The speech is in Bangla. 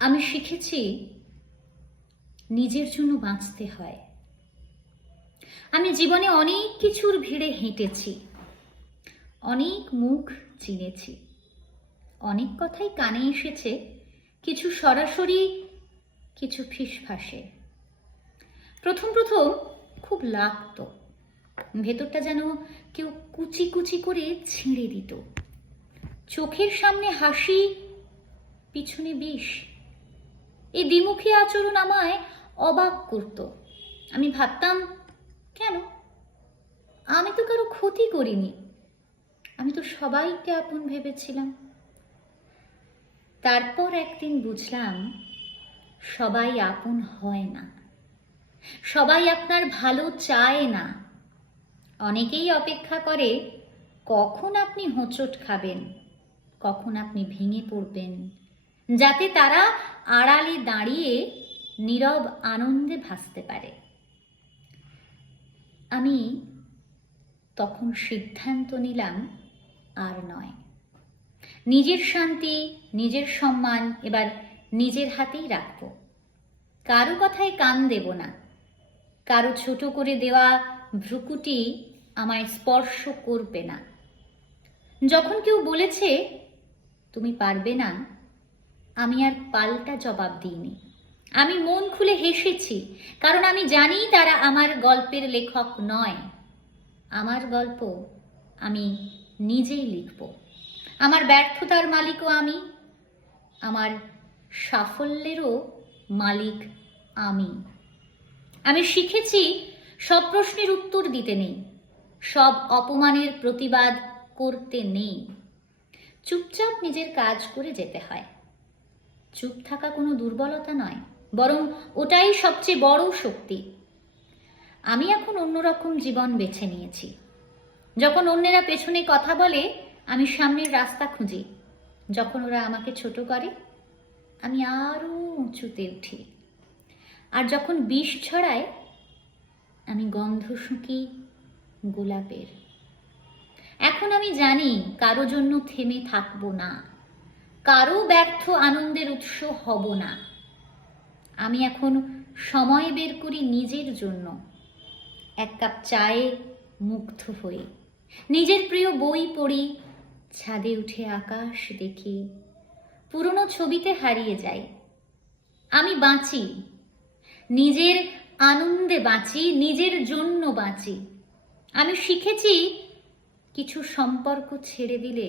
আমি শিখেছি নিজের জন্য বাঁচতে হয়। আমি জীবনে অনেক কিছুর ভিড়ে হেঁটেছি, অনেক মুখ চিনেছি, অনেক কথাই কানে এসেছে, কিছু সরাসরি, কিছু ফিসফাসে। প্রথম প্রথম খুব লাগতো, ভেতরটা যেন কেউ কুচি কুচি করে ছিঁড়ে দিত। চোখের সামনে হাসি, পিছনে বিষ। এই দ্বিমুখী আচরণ আমায় অবাক করত। আমি ভাবতাম, কেন? আমি তো কারো ক্ষতি করিনি, আমি তো সবাইকে আপন ভেবেছিলাম। তারপর একদিন বুঝলাম, সবাই আপন হয় না, সবাই আপনার ভালো চায় না। অনেকেই অপেক্ষা করে কখন আপনি হোঁচট খাবেন, কখন আপনি ভেঙে পড়বেন, যাতে তারা আড়ালে দাঁড়িয়ে নীরব আনন্দে ভাসতে পারে। আমি তখন সিদ্ধান্ত নিলাম, আর নয়। নিজের শান্তি, নিজের সম্মান এবার নিজের হাতেই রাখবো। কারো কথায় কান দেব না, কারো ছোট করে দেওয়া ভ্রুকুটি আমায় স্পর্শ করবে না। যখন কেউ বলেছে তুমি পারবে না, আমি আর পাল্টা জবাব দিইনি। আমি মন খুলে হেসেছি, কারণ আমি জানি তারা আমার গল্পের লেখক নয়। আমার গল্প আমি নিজেই লিখব। আমার ব্যর্থতার মালিকও আমি, আমার সাফল্যেরও মালিক আমি। আমি শিখেছি সব প্রশ্নের উত্তর দিতে নেই, সব অপমানের প্রতিবাদ করতে নেই। চুপচাপ নিজের কাজ করে যেতে হয়। চুপ থাকা কোনো দুর্বলতা নয়, বরং ওটাই সবচেয়ে বড় শক্তি। আমি এখন অন্যরকম জীবন বেছে নিয়েছি। যখন অন্যেরা পেছনে কথা বলে, আমি সামনের রাস্তা খুঁজি। যখন ওরা আমাকে ছোট করে, আমি আরো উঁচুতে উঠি। আর যখন বিষ ছড়ায়, আমি গন্ধ শুঁকি গোলাপের। এখন আমি জানি কারো জন্য থেমে থাকবো না, কারো ব্যর্থ আনন্দের উৎস হব না। আমি এখন সময় বের করি নিজের জন্য, এক কাপ চায়ে মুগ্ধ হই, নিজের প্রিয় বই পড়ি, ছাদে উঠে আকাশ দেখি, পুরনো ছবিতে হারিয়ে যাই। আমি বাঁচি, নিজের আনন্দে বাঁচি, নিজের জন্য বাঁচি। আমি শিখেছি কিছু সম্পর্ক ছেড়ে দিলে